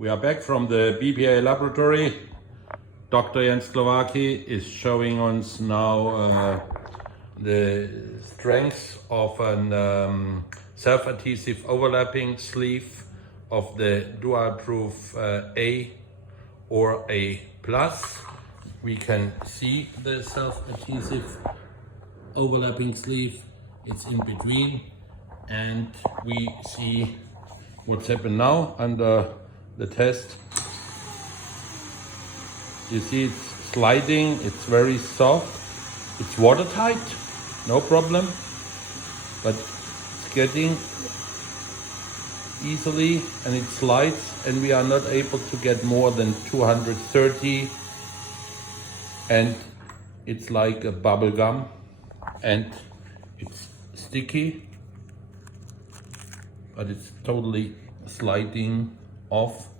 We are back from the BPA laboratory. Dr. Jens Slovaki is showing us now the strength of a self-adhesive overlapping sleeve of the DualProof A or A+. We can see the self-adhesive overlapping sleeve. It's in between, and we see what's happened now under the test. You see it's sliding, it's very soft, it's watertight, no problem, but it's getting easily and it slides, and we are not able to get more than 230, and it's like a bubble gum and it's sticky, but it's totally sliding off.